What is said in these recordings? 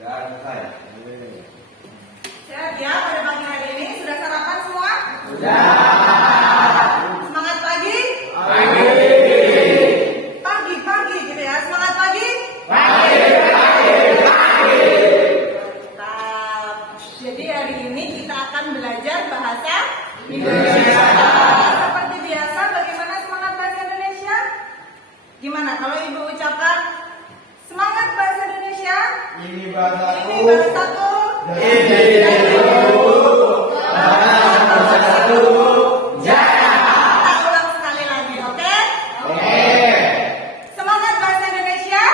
Dan selesai. Sehat ya pada pagi hari ini? Sudah sarapan semua? Sudah. Semangat pagi? Pagi. Pagi gitu ya. Semangat pagi? Pagi. Mantap. Jadi hari ini kita akan belajar bahasa Indonesia. Seperti biasa, bagaimana semangat bahasa Indonesia? Gimana kalau Ibu ucapkan semangat bahasa Indonesia? Ini bahasaku. Ini bahasaku. Kita ulang sekali lagi, oke? Semangat bahasa Indonesia.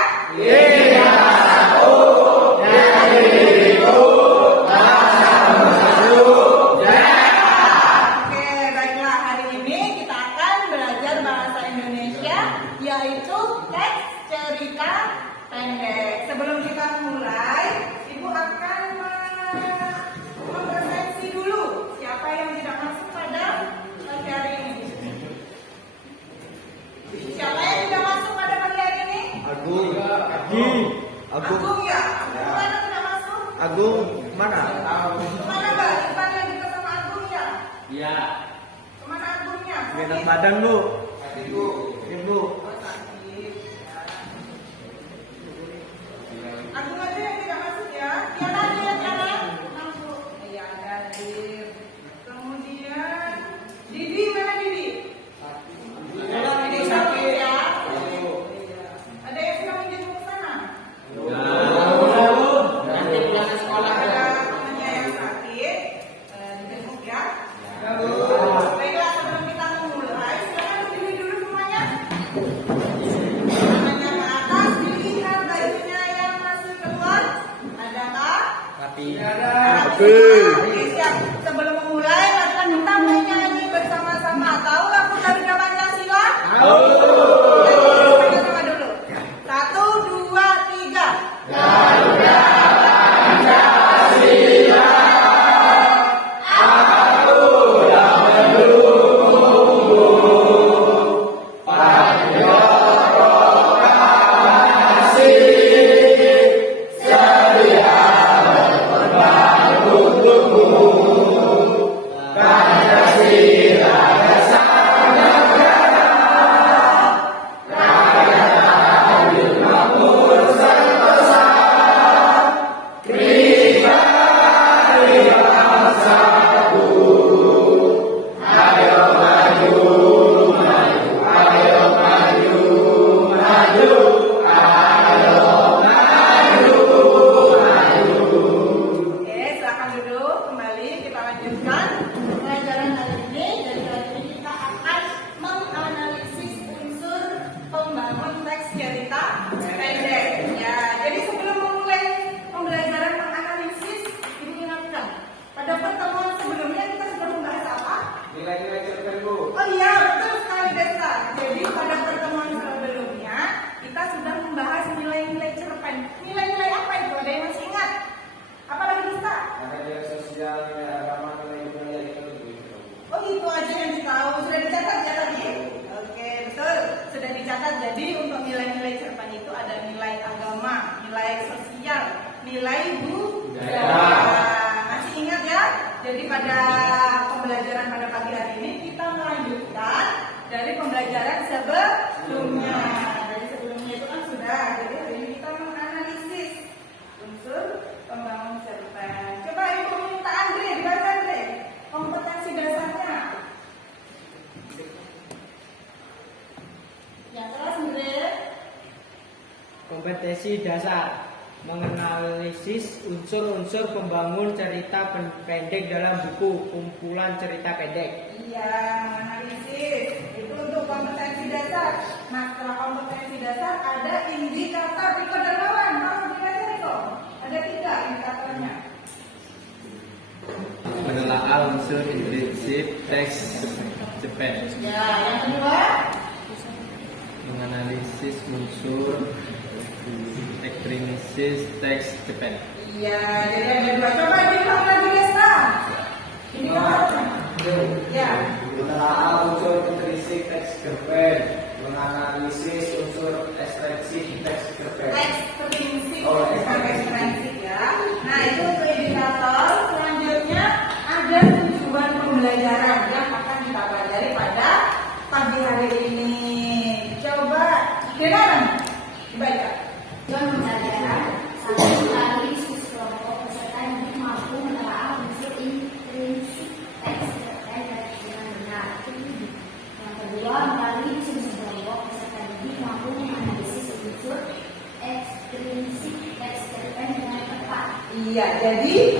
Oke, baiklah, hari ini kita akan belajar bahasa Indonesia, yaitu teks cerita pendek. Sebelum kita mulai, Ibu akan mempersepsi dulu siapa yang tidak masuk pada pagi hari ini. Siapa yang tidak masuk pada pagi hari ini? Agung. Agung ya? Kemana tidak masuk? Agung mana? Kemana Mbak? Ivan yang dekat sama Agung ya? Iya. Kemana Agungnya? Enak badan Bu. Ibu. Ibu. Agung aja yang tidak masuk ya. Dia tadi yang jalan masuk. Iya, ada hadir. Kemudian Didi, mana Didi? Didi sakit ya. Iya. Ada yang sudah menjemput ke sana? Nanti pulang ke sekolah. Ada temannya yang sakit, dijemput ya. Baiklah, sebelum kita mulai, silakan berdiri dulu semuanya. Tangannya ke atas, dilihat bajunya yang masih keluar. Adakah? Tapi. Oke, siap. Sebelum memulai, kita minta menyanyi bersama-sama. Tahu lagu Garuda Pancasila? Sama-sama dulu. 1, 2, 3. Oke, silakan duduk. Kembali kita lanjutkan pelajaran hari ini. Jadi hari ini kita akan menganalisis unsur pembangun teks cerita pendek. Ya, jadi sebelum memulai pembelajaran menganalisis, Ibu ingatkan pada pertemuan sebelumnya kita sudah membahas apa? Nilai-nilai cerpen Bu. Oh iya, betul sekali Desa. Jadi pada pertemuan sebelumnya kita sudah membahas nilai-nilai cerpen. Nilai-nilai apa itu? Ada yang masih ingat? Apalagi Desa? Ada nilai sosial, nilai agama, nilai budaya itu. Oh itu aja yang ditahu. Sudah dicatat ya tadi? Oke, betul. Sudah dicatat. Jadi untuk nilai-nilai cerpen itu ada nilai agama, nilai sosial, nilai budaya. Masih ingat ya? Jadi pada pembelajaran pada pagi hari ini kita melanjutkan dari pembelajaran sebelumnya. Dari sebelumnya itu kan sudah. Jadi hari ini kita menganalisis unsur pembangun cerpen. Coba Ibu minta Andre, dibaca Andre. Kompetensi dasarnya. Ya, terus Andre. Kompetensi dasar menganalisis unsur-unsur pembangun cerita pendek dalam buku kumpulan cerita pendek. Iya, menganalisis. Itu untuk kompetensi dasar. Nah, setelah kompetensi dasar ada indikator. Riko dan Lawan, kamu belajar Riko. Ada 3 indikatornya. Menelaah unsur intrinsik teks cerpen, Ya, yang kedua. menganalisis unsur ekstrinsik teks cerpen. Iya, jadi ada 2. Coba diulang lagi Desa. Indikatornya. Ya. Menelaah unsur intrinsik teks cerpen, menganalisis unsur ekstrinsik teks cerpen. Ekstrinsik. Oh, Ekstrinsik ya. Iya, jadi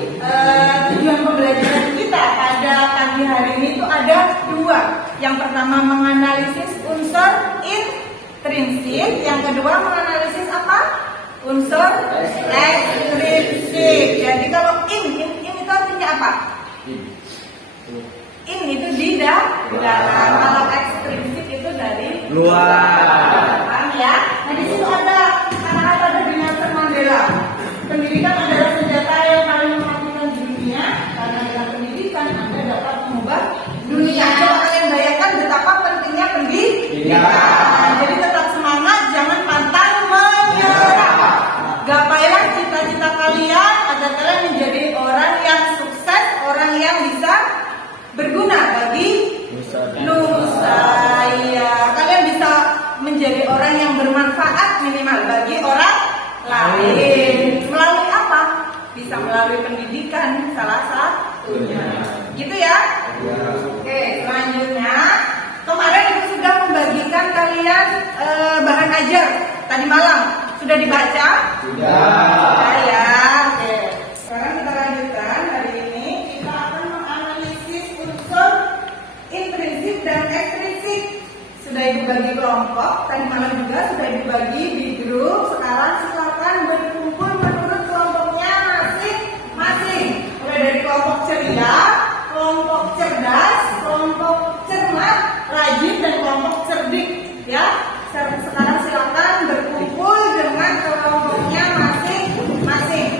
tujuan pembelajaran kita pada pagi hari ini itu ada dua. Yang pertama menganalisis unsur intrinsik, yang kedua menganalisis apa? Unsur ekstrinsik. Jadi kalau in itu artinya apa? In itu di dalam, kalau ekstrinsik itu dari Luar. Paham ya? Nah di situ ada kata-kata dari Nelson Mandela. Pendidikan adalah senjata yang paling mematikan di dunia, karena dengan pendidikan Anda dapat mengubah dunia. Coba kalian bayangkan betapa pentingnya pendidikan. Jadi tetap semangat, jangan pantang menyerah. Gapailah cita-cita kalian agar kalian menjadi orang yang sukses, orang yang bisa berguna bagi nusa. Ya, kalian bisa menjadi orang yang bermanfaat minimal bagi orang lain. Melalui apa? Bisa melalui pendidikan salah satunya. Gitu ya? Oke, selanjutnya kemarin ibu sudah membagikan kalian bahan ajar tadi malam. Sudah dibaca? Sudah ya. Oke. Sekarang kita lanjutkan. Hari ini kita akan menganalisis unsur intrinsik dan ekstrinsik. Sudah ibu bagi kelompok, tadi malam juga sudah dibagi di grup. Sekarang silakan berkumpul menurut kelompoknya masing-masing. Mulai dari kelompok ceria, kelompok cerdas, kelompok cermat, rajin, dan kelompok cerdik. Ya, sekarang silakan berkumpul dengan kelompoknya masing-masing.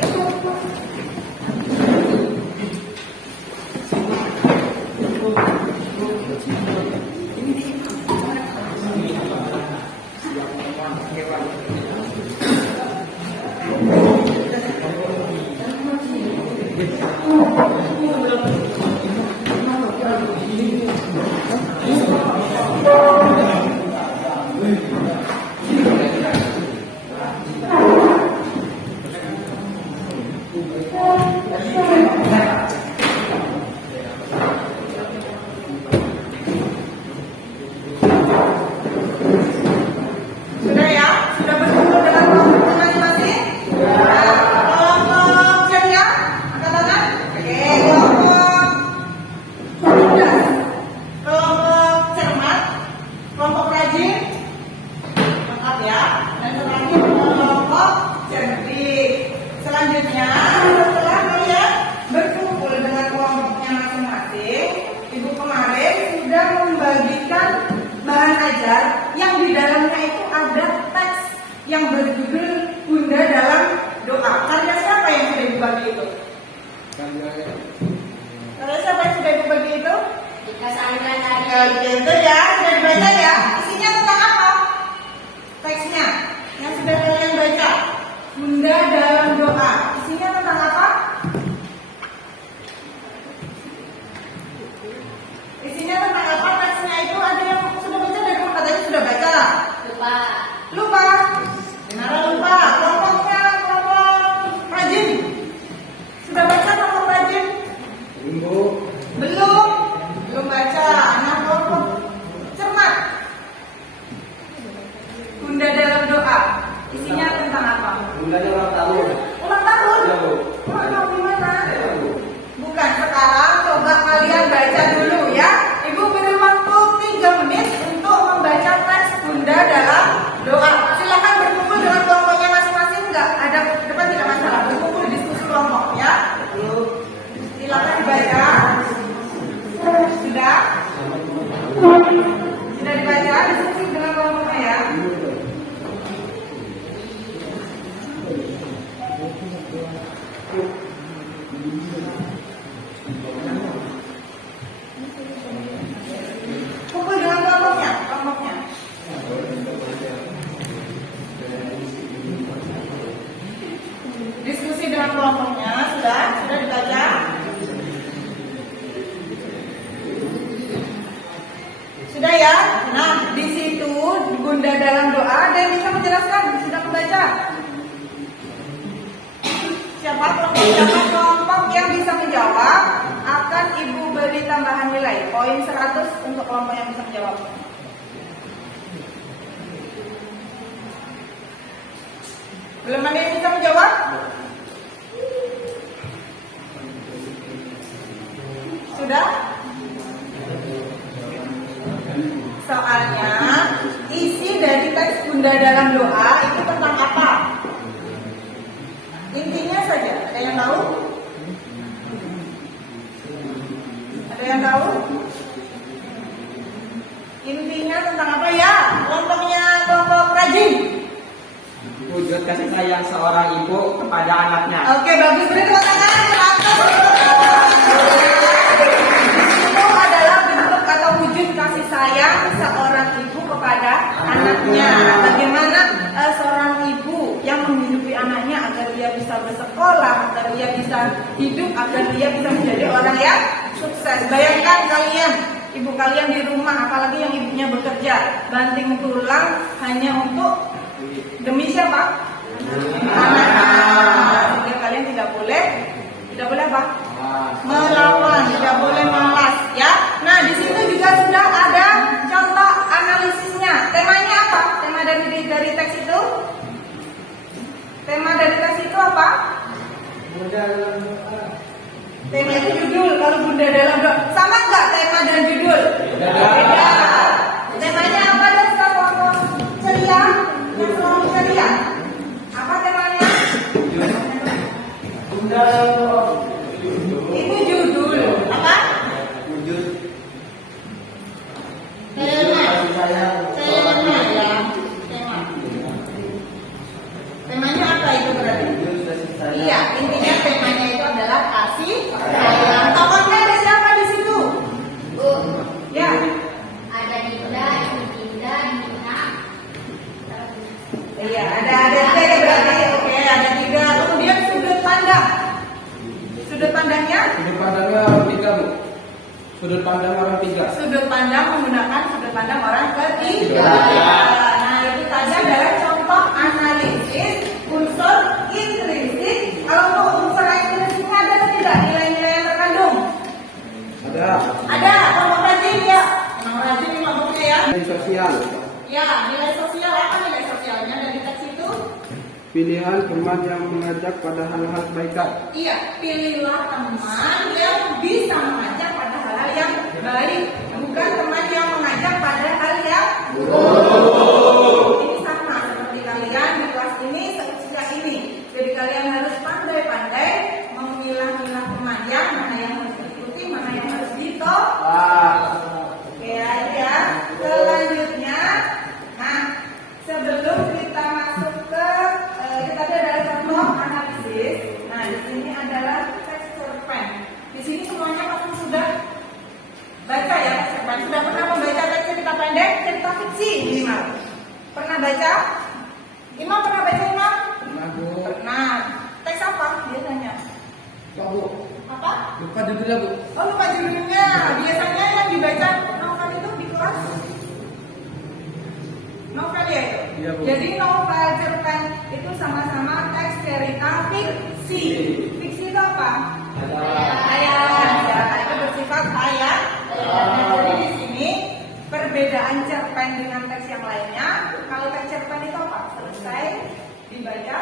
Sudah ya? Sudah berkumpul dengan kelompok masing-masing? Nah, kelompok ceria, angkat tangan. Oke, kelompok cerdas, kelompok cermat, kelompok rajin, lengkap ya. Dan terakhir kelompok cerdik. Selanjutnya, setelah kalian berkumpul dengan kelompoknya masing-masing, ibu kemarin sudah membagikan bahan ajar yang di dalamnya itu ada teks yang berjudul Bunda dalam Doa. Karya siapa yang sudah dibagi itu? Karya siapa yang sudah dibagi itu? Jika sangkan tadi Gitu ya, sudah dibaca ya. Isinya tentang apa? Teksnya yang sudah kalian baca. Bunda dalam Doa. Isinya tentang apa? Isinya tentang apa? Teksnya itu ada yang sudah baca dan katanya sudah baca. lupa Benar lupa. Kelompoknya kelompok rajin. Sudah baca kelompok rajin? Belum baca. Nah, kelompok cermat. Bunda dalam Doa. Isinya tentang apa? Bundanya ulang tahun. Ulang tahun? Iya, Bu. Ulang tahun di mana? Iya, Bu. Bukan, sekarang coba kalian baca dulu ya. Ibu beri waktu 3 menit untuk membaca teks Bunda dalam Doa. Silakan berkumpul dengan kelompoknya masing-masing. Enggak ada depan, tidak masalah. Berkumpul diskusi kelompok ya. Silakan dibaca. Sudah? Sudah dibaca diskusi dengan kelompoknya ya. Kumpul dengan kelompoknya. Diskusi dengan kelompoknya sudah dibaca. Sudah ya. Nah, di situ Bunda dalam Doa ada yang bisa menjelaskan. Sudah membaca. Siapa kelompok yang bisa menjawab akan ibu beri tambahan nilai poin 100 untuk kelompok yang bisa menjawab. Belum ada yang bisa menjawab? bunda dalam doa itu tentang apa? Intinya saja, ada yang tahu? Ada yang tahu? Intinya tentang apa ya? Kelompok rajin. Wujud kasih sayang seorang ibu kepada anaknya. Oke, bagus, beri tepuk tangan. Itu adalah bentuk atau wujud kasih sayang seorang ibu kepada anaknya. Bagaimana seorang ibu yang menghidupi anaknya agar dia bisa bersekolah, agar dia bisa hidup, agar dia bisa menjadi orang yang sukses. Bayangkan kalian, ibu kalian di rumah, apalagi yang ibunya bekerja, banting tulang hanya untuk demi siapa? Anak. Sehingga kalian tidak boleh apa? Melawan, tidak boleh malas, ya. Nah, di situ juga sudah ada contoh analisisnya. Temanya apa? Tema dari teks itu? Tema dari teks itu apa? Tema itu judul. Kalau bunda dalam doa, sama nggak tema dan judul? Beda. Temanya apa? Dan kelompok ceria, yang selalu ceria. Apa temanya? Bunda dalam doa. Itu judul. Apa? Tema. Tema ya. Tema. Temanya apa itu berarti? Iya, intinya temanya itu adalah kasih sayang. Tokohnya ada siapa di situ? Bu, Ya. ada Dinda, Ibu Dinda, Nina. Iya, ada tiga berarti. Oke, ada tiga. Kemudian sudut pandang. Sudut pandangnya? Sudut pandangnya orang tiga, Bu. Sudut pandang orang tiga. Sudut pandang menggunakan sudut pandang orang ketiga. Nah, itu tadi adalah contoh analisis unsur intrinsik. Kalau untuk unsur ekstrinsiknya ada atau tidak nilai-nilai yang terkandung? Ada Ada. Kelompok rajin ya. Memang rajin ini kelompoknya ya. nilai sosial, Ya, nilai sosial apa nilai sosialnya dari teks itu? pilihan teman yang mengajak pada hal-hal kebaikan. Iya, pilihlah teman yang bisa mengajak pada hal-hal yang baik, bukan teman yang mengajak pada hal yang buruk. Ini sama seperti kalian di kelas ini seusia ini. Jadi kalian harus pandai-pandai memilah-milah teman yang mana yang harus diikuti, mana yang harus ditolak. Oke ya. Selanjutnya, nah sebelum kita masuk ke kita adalah contoh analisis. Nah di sini adalah teks cerpen. Di sini semuanya pasti sudah baca ya teks cerpen. Sudah pernah membaca teks cerita pendek, cerita fiksi minimal. Pernah baca? Imam pernah baca Imam? Nah, Bu. Pernah. Teks apa biasanya? Kok, Bu? Apa? Lupa judulnya, Bu. Oh lupa judulnya. Biasanya yang dibaca novel itu di kelas novel ya itu. Iya, Bu. Jadi novel cerpen itu sama-sama teks cerita fiksi. Fiksi itu apa? Khayal. Ya, itu bersifat khayal. Jadi di sini perbedaan cerpen dengan teks yang lainnya. Kalau teks cerpen itu apa? Selesai dibaca.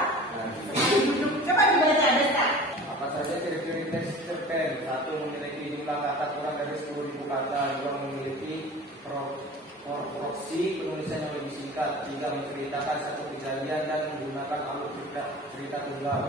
Duduk. Coba dibaca Desta. Apa saja ciri-ciri teks cerpen? 1. Memiliki jumlah kata kurang dari 10.000 kata. 2. Memiliki proporsi penulisan yang lebih singkat. 3. Menceritakan satu kejadian dan menggunakan alur cerita tunggal.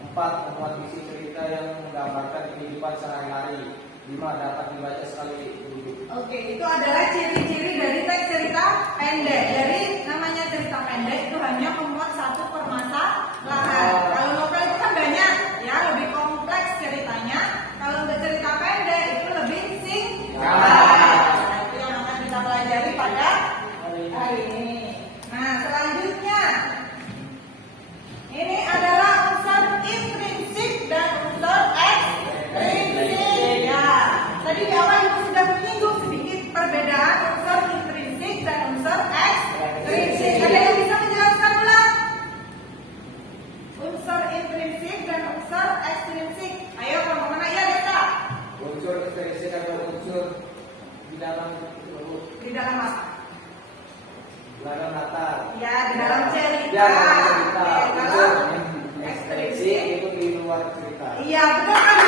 4. Memuat isi cerita yang menggambarkan kehidupan sehari-hari. 5. Dapat dibaca sekali duduk. Oke, itu adalah ciri-ciri dari teks cerita pendek. Jadi namanya cerita pendek itu hanya memuat satu permasalahan. Kalau novel itu kan banyak, ya lebih kompleks ceritanya. Kalau untuk cerita pendek itu lebih singkat. Nah, itu yang akan kita pelajari pada hari ini. Nah, selanjutnya ini adalah unsur intrinsik dan unsur ekstrinsik. Ya, tadi di awal ibu sudah menyinggung sedikit perbedaan unsur intrinsik dan unsur ekstrinsik. Ada yang bisa menjelaskan ulang? Unsur intrinsik dan unsur ekstrinsik. Ayo, kemana ya Desa? Unsur intrinsik atau unsur di dalam Di dalam apa? latar. Ya, di dalam cerita. Ya, dalam cerita. Oke, kalau Unsur ekstrinsik itu di luar cerita. iya, betul kan?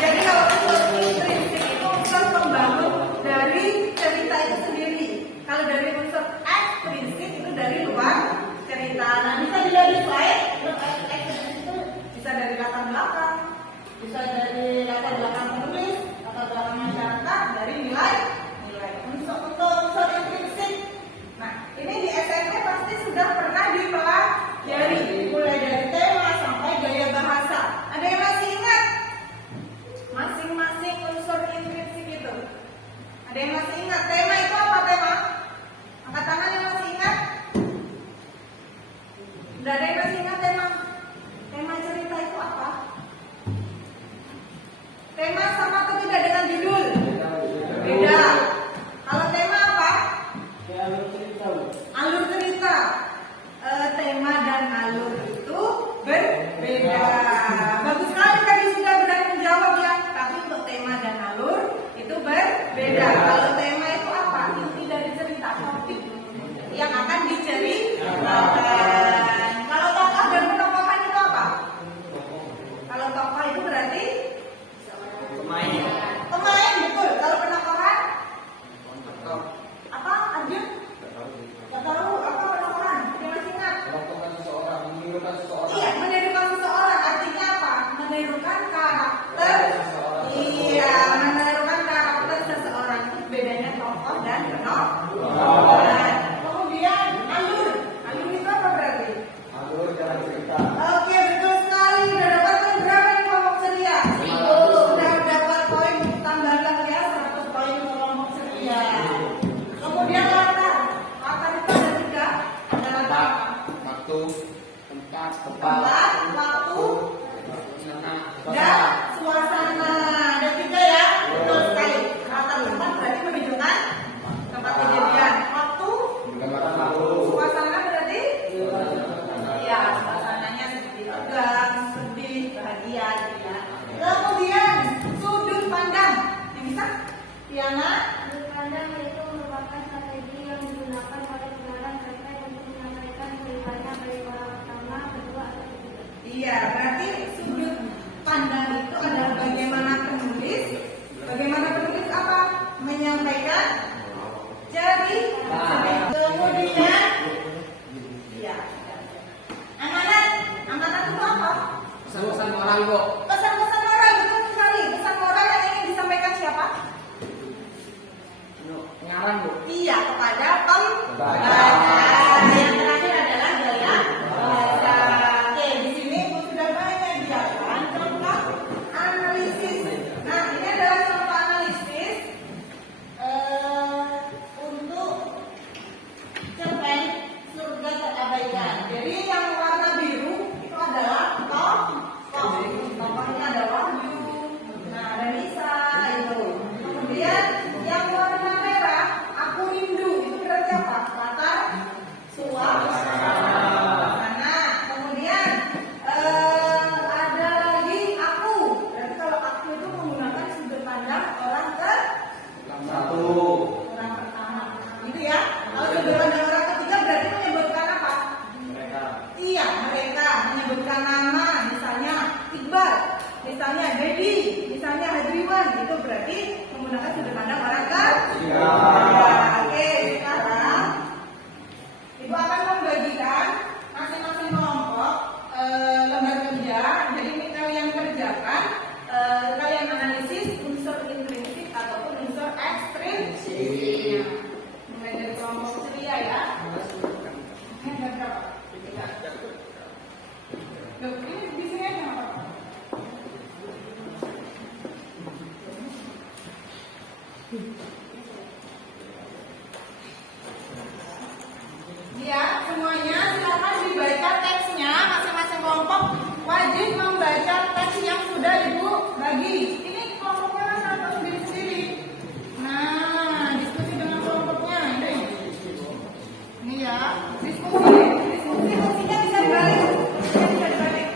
Jadi kalau unsur intrinsik itu unsur pembangun dari cerita Ada yang masih ingat tema itu apa tema? Angkat tangan yang masih ingat. Udah ada yang masih ingat tema? Tema cerita itu apa? Tema sama atau tidak dengan judul? Beda. Kalau tema apa? Alur cerita. Tema dan alur itu berbeda. Bagus sekali tadi sudah berani menjawab ya. Tapi untuk tema dan alur itu berbeda. Kalau tema itu apa? Inti dari cerita, topik yang akan diceritakan. Kalau tokoh dan penokohan itu apa? Kalau tokoh itu berarti pemain betul. Kalau penokohan apa? Arjun? Gak tahu apa penokohan? Dia masih ingat? Melakukan seseorang, menirukan seseorang. Iya, menirukan seseorang artinya apa? Menirukan karakter. Iya, menirukan karakter seseorang itu bedanya tokoh dan penokohan. Kemudian alur itu apa berarti? Alur dalam cerita. Oke, betul sekali. Udah dapat poin berapa nih kelompok ceria? Sudah dapat poin tambahan ya 100 poin kelompok ceria. Kemudian latar itu ada 3. Ada latar Waktu, tempat, tempat, waktu, dan suasana. Ada 3 ya? Betul sekali. Latar tempat berarti menunjukkan tempat kejadian. Waktu, Menggambarkan makhluk. suasana berarti ya suasananya seperti tegang, sedih, bahagia gitu ya. Kemudian sudut pandang. Yang bisa? Tiana? Sudut pandang itu merupakan strategi yang digunakan oleh pengarang cerpen untuk menyampaikan ceritanya baik orang pertama, kedua, atau ketiga. Iya, berarti sudut pandang itu adalah bagaimana penulis apa? Menyampaikan cerita. Kemudian iya. Amanat itu apa? pesan-pesan moral, Bu. Pesan-pesan moral, betul sekali. Pesan moral yang ingin disampaikan siapa? Pengarang, Bu. Iya, kepada pembaca. Yang terakhir adalah gaya bahasa. Oke, di sini Ibu sudah banyak diakan contoh analisis. Nah, ini adalah contoh analisis untuk cerpen Surga Terabaikan. Jadi yang warna biru itu adalah tokohnya ada Wahyu, nah ada Nisa itu. Kemudian yang warna merah Aku Rindu itu berarti apa? Latar suasana. Kemudian ada lagi Aku. Berarti kalau Aku itu menggunakan sudut pandang orang Satu. orang pertama. Gitu ya. Kalau sudut pandang orang ketiga berarti menyebutkan apa? Mereka. Iya, mereka menyebutkan nama, misalnya Iqbal, misalnya Dedi, misalnya Hadriwan, itu berarti menggunakan sudut pandang orang ketiga. Oke, sekarang Ibu akan membagikan masing-masing kelompok lembar kerja. Jadi ini kalian kerjakan, kalian analisis unsur intrinsik ataupun unsur ekstrinsik. Mulai dari kelompok ceria ya. Ada berapa? Loh, ini di sini aja nggak apa-apa. Ya, semuanya silakan dibaca teksnya. Masing-masing kelompok wajib membaca teks yang sudah Ibu bagi. Ini kelompoknya kan harus sendiri-sendiri. Nah, diskusi dengan kelompoknya. Ini ya, diskusi fungsinya bisa dibalik. Bisa dibalik.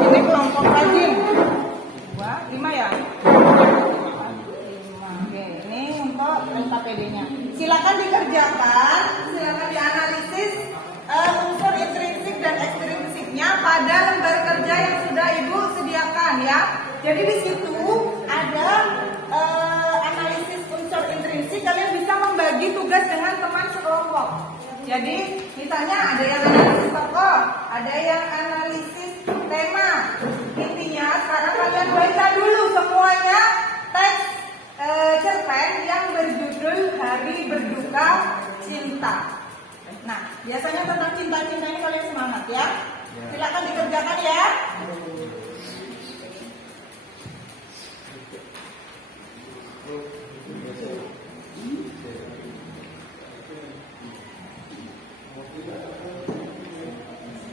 Ini kelompok rajin. 2, 5 ya? 5. Oke, ini untuk LKPD-nya. Silakan dikerjakan, silakan dianalisis unsur intrinsik dan ekstrinsiknya pada lembar kerja yang sudah Ibu sediakan ya. Jadi di situ ada analisis unsur intrinsik, kalian bisa membagi tugas dengan teman sekelompok. Jadi misalnya ada yang analisis tokoh, ada yang analisis tema. Intinya sekarang kalian baca dulu semuanya teks cerpen yang berjudul Hari Berduka Cinta. Nah, Biasanya tentang cinta-cinta ini kalian semangat ya. Silakan dikerjakan ya.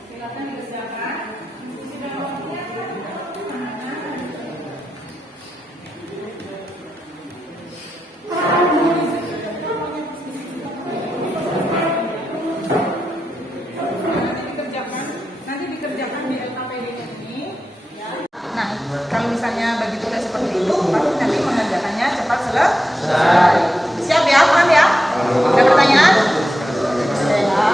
Silakan dikerjakan. Sudah waktunya kan? Nanti dikerjakan di LKPD-nya ini ya. Nah, kalau misalnya bagi tugas seperti itu, pasti nanti mengerjakannya cepat selesai. Siap ya, paham ya? Ada pertanyaan? Oke ya.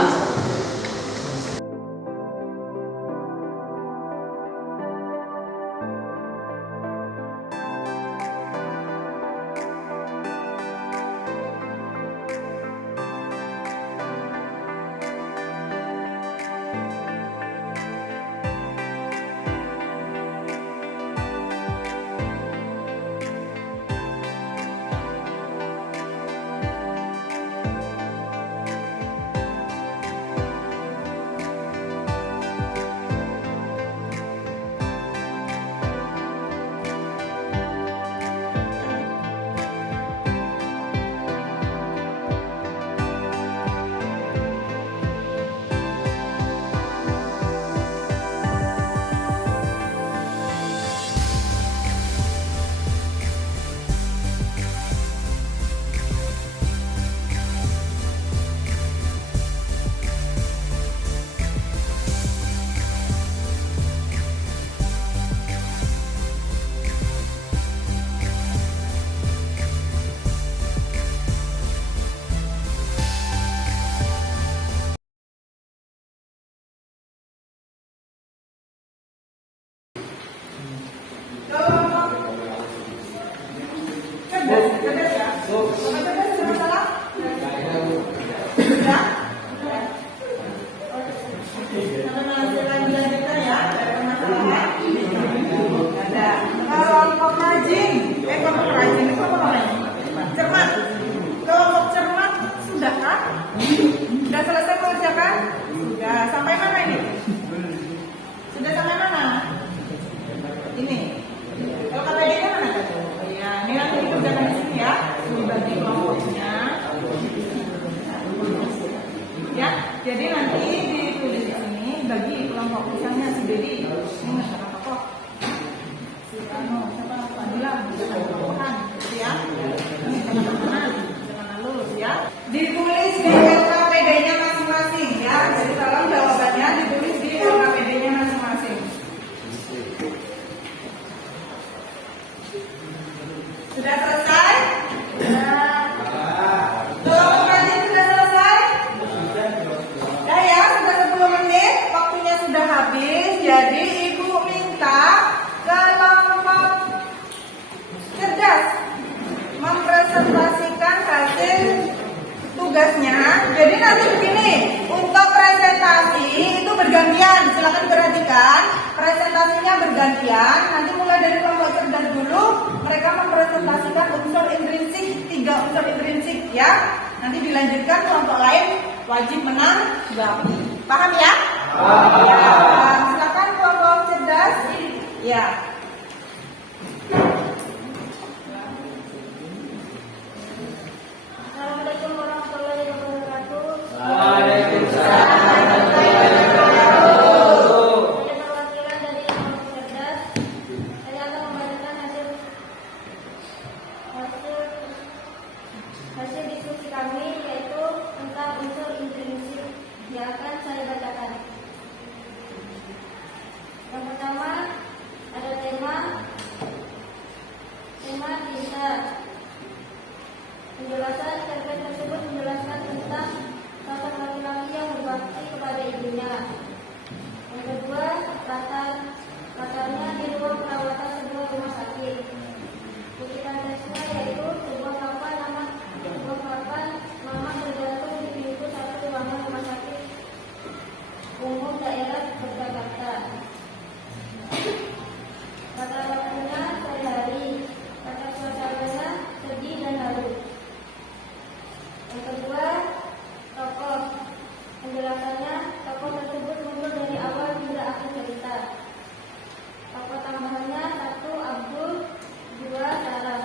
Cerdas ya? Cerdas ada masalah? Ya? Sama lanjutkan ya, ada masalah? Ada. Kelompok rajin, kelompok rajin itu apa namanya? Cermat. Kelompok cermat sudah kan? Sudah selesai mengerjakan? Sudah. Sampai mana ini? Sudah sampai mana? Ini. Kalau KPD-nya mana tadi? Oh iya, ini nanti dikerjakan di sini ya. Dibagi kelompoknya. Ya, jadi nanti ditulis di sini bagi kelompok misalnya si Dedi. Ini nggak ada apa kok. Si Ano, siapa? Fadila, jangan kelompokan, gitu ya. Ini teman-teman, jangan lulus ya. Ditulis di LKPD-nya masing-masing ya. Jadi tolong jawabannya ditulis di LKPD-nya masing-masing. Sudah selesai? Kelompok rajin sudah selesai? Sudah ya, sudah 10 menit. Waktunya sudah habis. Jadi Ibu minta kelompok cerdas mempresentasikan hasil tugasnya. Jadi nanti begini, untuk presentasi itu bergantian. Silakan perhatikan, presentasinya bergantian. Nanti mulai dari kelompok cerdas dulu, mereka mempresentasikan unsur intrinsik, 3 unsur intrinsik ya. Nanti dilanjutkan kelompok lain wajib menanggapi. Paham ya? Ya. Silakan kelompok cerdas. Ya. Assalamualaikum warahmatullahi wabarakatuh. Waalaikumsalam. Saya perwakilan dari kelompok cerdas. Saya akan membacakan hasil diskusi kami, yaitu tentang unsur intrinsik yang akan saya bacakan. Yang pertama ada tema cinta. Penjelasan cerpen tersebut menjelaskan tentang sosok laki-laki yang berbakti Penjelasannya, tokoh tersebut muncul dari awal hingga akhir cerita. Tokoh tambahannya 1. Abdul, 2. Sarah.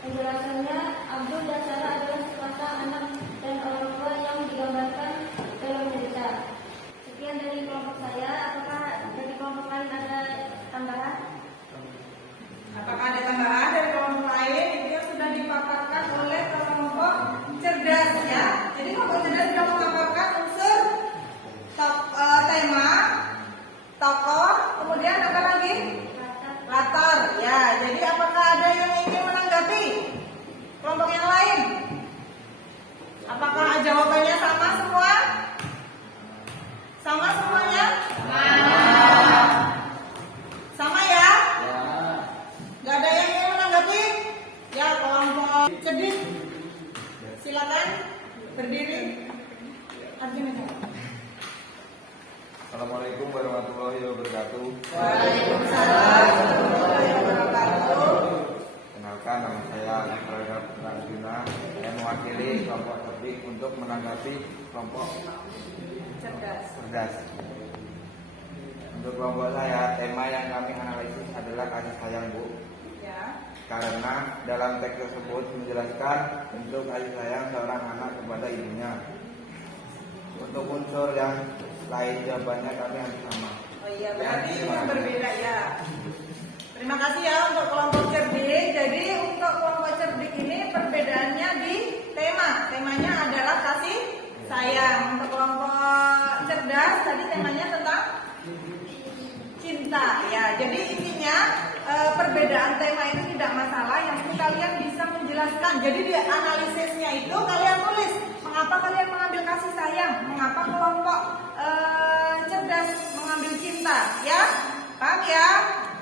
Penjelasannya, Abdul dan Sarah adalah sepasang anak dan orang tua yang digambarkan dalam cerita. Sekian dari kelompok saya. Apakah dari kelompok lain ada tambahan? Apakah ada tambahan dari kelompok lain? Itu yang sudah dipaparkan oleh kelompok cerdas ya. Jadi kelompok cerdas sudah memaparkan unsur tema, tokoh, kemudian apa lagi? Latar. Ya, jadi apakah ada yang ingin menanggapi kelompok yang lain? Apakah jawabannya sama semua? Sama semuanya? Sama ya? Gak ada yang ingin menanggapi? Ya, kelompok cerdik. Silakan berdiri. Arjuna. Assalamualaikum warahmatullahi wabarakatuh. Waalaikumsalam warahmatullahi wabarakatuh. Kenalkan, nama saya Arjuna Arjuna. Saya mewakili kelompok cerdik untuk menanggapi kelompok cerdas. Untuk kelompok saya, tema yang kami analisis adalah kasih sayang, Bu. Ya. Karena dalam teks tersebut menjelaskan bentuk kasih sayang seorang anak kepada ibunya. Untuk unsur yang lain jawabannya kami harus sama. Oh iya, berarti itu yang berbeda ya. Terima kasih ya untuk kelompok cerdik. Jadi untuk kelompok cerdik ini perbedaannya di tema. Temanya adalah kasih sayang. Untuk kelompok cerdas tadi temanya tentang cinta ya. Jadi intinya perbedaan tema itu tidak masalah. Yang penting kalian bisa menjelaskan. Jadi di analisisnya itu kalian tulis mengapa kalian mengambil kasih sayang, mengapa kelompok cerdas mengambil cinta, ya, paham ya?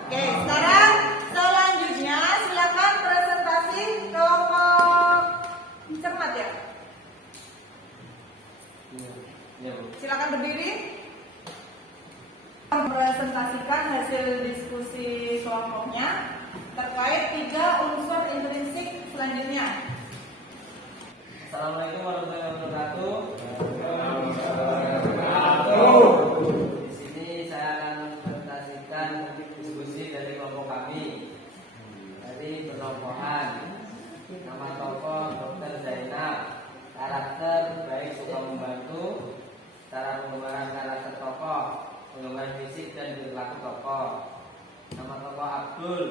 Oke, sekarang selanjutnya silakan presentasi kelompok cermat ya. Silakan berdiri. Presentasikan hasil diskusi kelompoknya terkait 3 unsur intrinsik selanjutnya. Assalamualaikum warahmatullahi wabarakatuh. Di sini saya akan presentasikan diskusi dari kelompok kami dari penelpohan. Nama tokoh Dr. Zainab. Karakter baik, suka membantu. Cara pengembangan karakter tokoh, pengembangan fisik dan perilaku tokoh. Nama tokoh Abdul,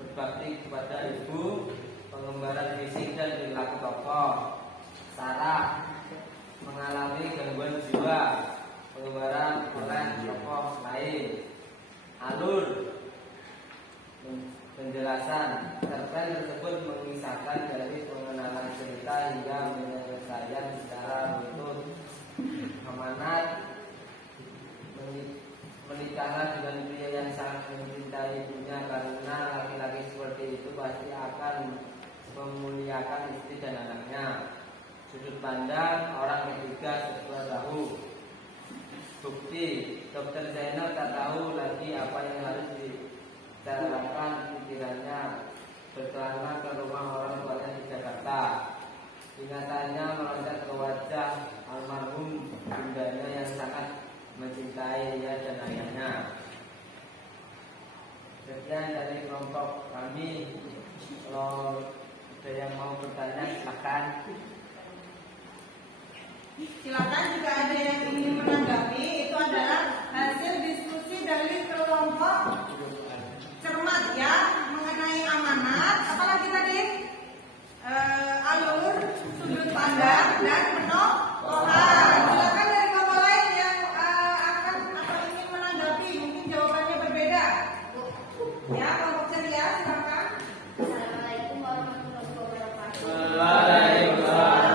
berbakti kepada ibu, pengembangan fisik dan perilaku tokoh. Sarah, mengalami gangguan jiwa, pengembaraan oleh tokoh lain. Alur, penjelasan. Cerpen tersebut mengisahkan dari pengenalan cerita hingga penyelesaian secara utuh. Amanat, menikahlah dengan pria yang sangat mencintai ibunya, karena laki-laki seperti itu pasti akan memuliakan istri dan anaknya. Sudut pandang orang ketiga setelah tahu. Bukti, Dr. Zainal tak tahu lagi apa yang harus dicarakan pikirannya. Berkelana ke rumah orang tuanya di Jakarta. Ingatannya meloncat ke wajah almarhum bundanya yang sangat mencintai ia dan ayahnya. Sekian dari kelompok kami. Kalau ada yang mau bertanya silakan. Silakan jika ada yang ingin menanggapi. Itu adalah hasil diskusi dari kelompok cermat ya, mengenai amanat, apalagi tadi alur, sudut pandang dan penolpohan. Silakan dari kelompok lain yang akan atau ingin menanggapi, mungkin jawabannya berbeda. Ya, kelompok ceria silakan. Assalamualaikum warahmatullahi wabarakatuh. Waalaikumsalam.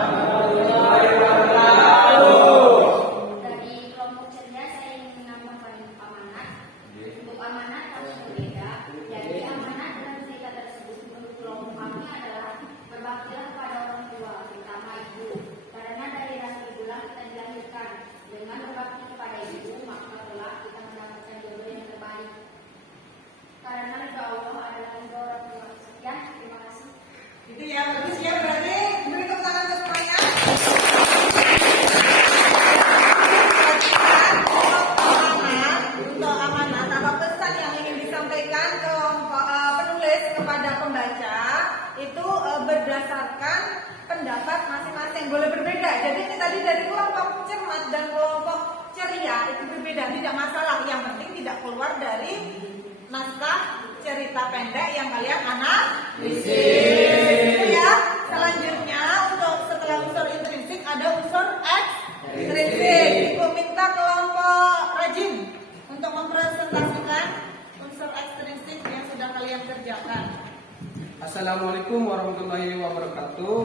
tidak masalah. Yang penting tidak keluar dari naskah cerita pendek yang kalian analisis. Ya. Selanjutnya untuk setelah unsur intrinsik ada unsur ekstrinsik. Ibu minta kelompok rajin untuk mempresentasikan unsur ekstrinsik yang sudah kalian kerjakan. Assalamualaikum warahmatullahi wabarakatuh.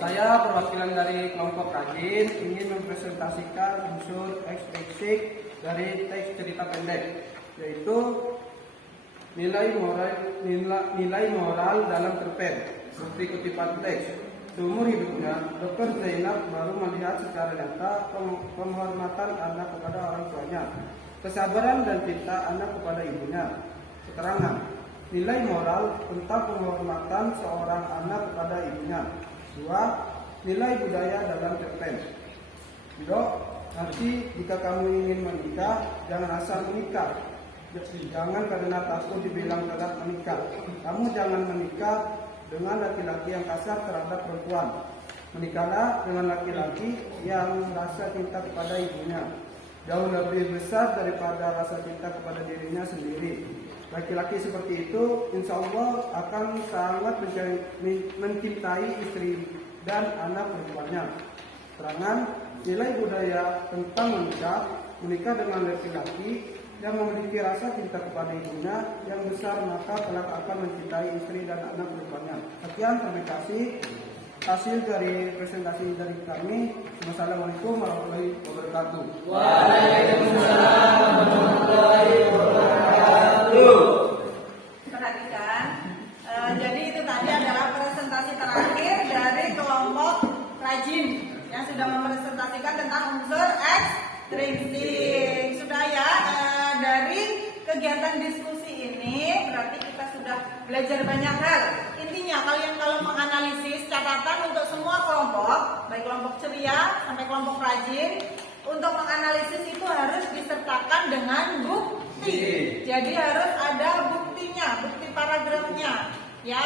Saya perwakilan dari kelompok rajin ingin mempresentasikan unsur ekstrinsik dari teks cerita pendek, yaitu nilai moral dalam cerpen. Seperti kutipan teks, seumur hidupnya Dr. Zainab baru melihat secara nyata penghormatan anak kepada orang tuanya, kesabaran dan cinta anak kepada ibunya. Keterangan nilai moral tentang penghormatan seorang anak kepada ibunya. 2. Nilai budaya dalam cerpen. Dok, nanti jika kamu ingin menikah, jangan asal menikah. Jangan karena takut dibilang telah menikah. Kamu jangan menikah dengan laki-laki yang kasar terhadap perempuan. Menikahlah dengan laki-laki yang rasa cinta kepada ibunya jauh lebih besar daripada rasa cinta kepada dirinya sendiri. Laki-laki seperti itu insya Allah akan sangat mencintai istri dan anak perempuannya. Terangan nilai budaya tentang menikah dengan laki-laki yang memiliki rasa cinta kepada ibunya yang besar, maka kelak akan mencintai istri dan anak perempuannya. Sekian, terima kasih. Hasil dari presentasi dari kami. Wassalamualaikum warahmatullahi wabarakatuh. Waalaikumsalam warahmatullahi wabarakatuh. Perhatikan, jadi itu tadi adalah presentasi terakhir dari kelompok rajin yang sudah mempresentasikan tentang unsur ekstrinsik. Sudah ya, dari kegiatan diskusi ini berarti kita sudah belajar banyak hal. Intinya kalian kalau menganalisis, catatan untuk semua kelompok, baik kelompok ceria sampai kelompok rajin, untuk menganalisis itu harus disertakan dengan bukti. Jadi harus ada buktinya, bukti paragrafnya, ya.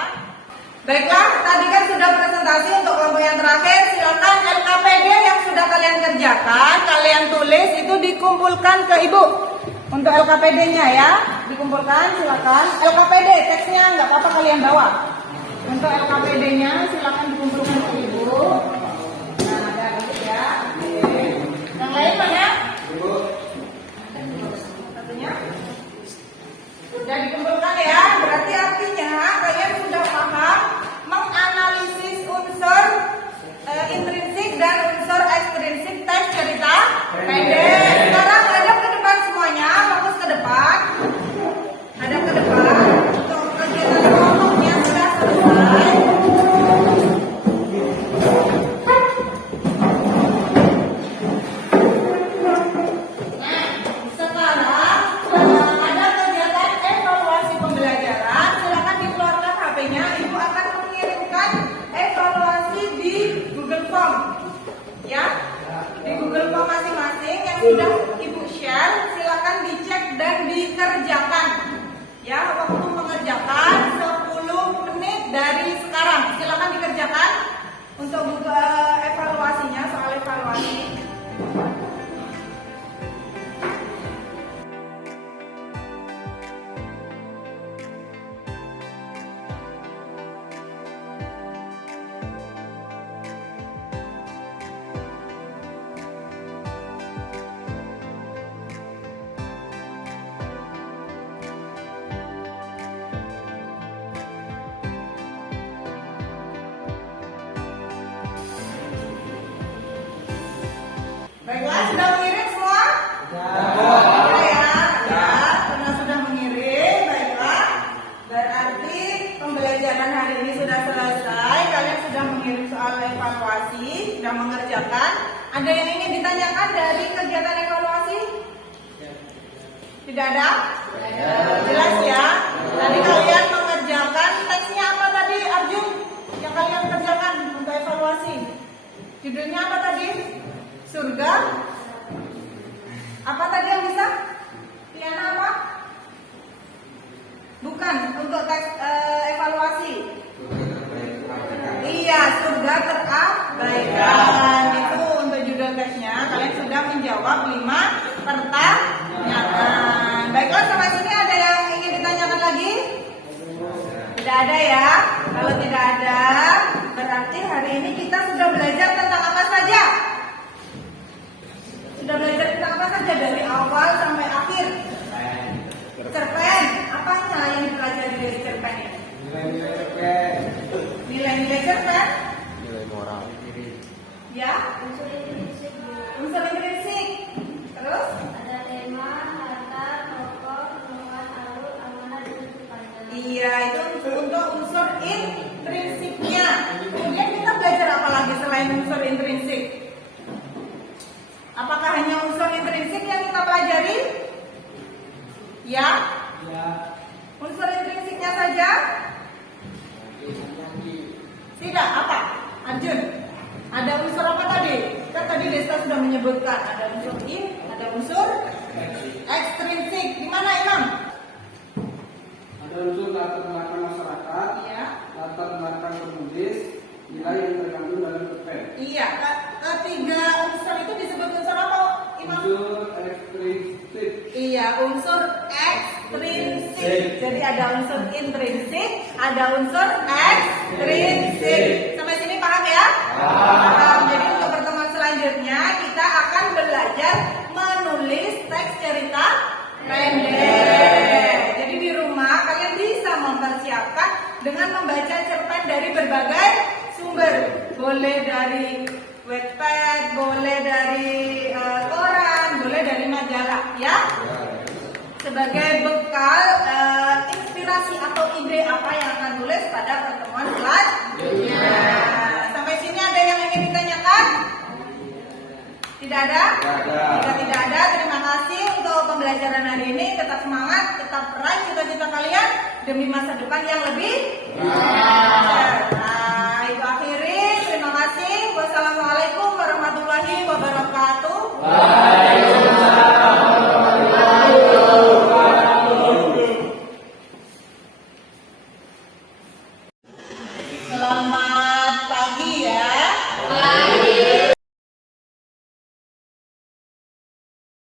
Baiklah, tadi kan sudah presentasi untuk kelompok yang terakhir. Silakan LKPD yang sudah kalian kerjakan, kalian tulis itu dikumpulkan ke ibu. Untuk LKPD-nya ya, dikumpulkan silakan. LKPD teksnya nggak apa-apa kalian bawa. Untuk LKPD-nya silakan dikumpulkan ke ibu. Nah, ada ya. Yang lain mana? Satunya sudah dikumpulkan ya. Berarti artinya kalian sudah paham menganalisis unsur intrinsik dan unsur ekstrinsik teks cerita pendek. Sekarang hadap ke depan semuanya, fokus ke depan. Hadap ke depan. Untuk kegiatan kelompoknya sudah selesai. Nah, sekarang ada kegiatan evaluasi pembelajaran. Silakan dikeluarkan HP-nya. Ibu akan mengirimkan evaluasi di Google Form, ya, di Google Form masing-masing yang sudah ibu share. Silakan dicek dan dikerjakan, ya. Waktu mengerjakan 10 menit dari sekarang. Silakan dikerjakan untuk evaluasinya, soal evaluasi. Baiklah, sudah mengirim semua? Sudah ya, karena sudah mengirim. Baiklah, berarti pembelajaran hari ini sudah selesai. Kalian sudah mengirim soal evaluasi, sudah mengerjakan. Ada yang ingin ditanyakan dari kegiatan evaluasi? Tidak ada? Jelas ya. Tadi kalian mengerjakan teksnya apa tadi, Arjun? Yang kalian kerjakan untuk evaluasi. Judulnya apa tadi? Surga. Apa tadi yang bisa? Tiana apa? Bukan, untuk teks evaluasi. Iya, surga terabaikan. Itu untuk menjawab 5 pertanyaan. Baiklah, sampai sini ada yang ingin ditanyakan lagi? Tidak ada ya. Kalau tidak ada, berarti hari ini kita sudah belajar tentang apa saja? Sudah belajar tentang apa saja dari awal sampai akhir? Cerpen. Apanya yang dipelajari dari cerpen ini? Nilai-nilai cerpen. Nilai-nilai cerpen? Nilai moral. Ya. Unsur intrinsik, Bu. Unsur intrinsik. Terus? Ada tema, harta, tokoh, penuhan, alur, amanah, dan sudut pandang. Iya, itu untuk unsur intrinsiknya. Kemudian kita belajar apa lagi selain unsur intrinsik? Apakah hanya unsur intrinsik yang kita pelajari? Ya? Unsur intrinsiknya saja? Tidak, apa? Arjun, ada unsur apa tadi? Kan tadi Desta sudah menyebutkan ada unsur ada unsur ekstrinsik. Di mana, Imam? Ada unsur latar belakang masyarakat, Iya. latar belakang penulis, nilai yang terkandung dalam cerpen. Iya, ketiga unsur itu disebut unsur apa, Imam? Unsur ekstrinsik. Iya, unsur ekstrinsik. Jadi ada unsur intrinsik, ada unsur ekstrinsik. Sampai sini paham ya? Paham. Jadi untuk pertemuan selanjutnya kita akan belajar menulis teks cerita pendek. Jadi di rumah kalian bisa mempersiapkan dengan membaca cerpen dari berbagai sumber. Boleh dari Wattpad, boleh dari koran, boleh dari majalah, ya. Sebagai bekal inspirasi atau ide apa yang akan tulis pada pertemuan selanjutnya. Sampai sini ada yang ingin ditanyakan? Tidak ada? Jika tidak ada, terima kasih untuk pembelajaran hari ini. Tetap semangat, tetap raih cita-cita kalian demi masa depan yang lebih baik.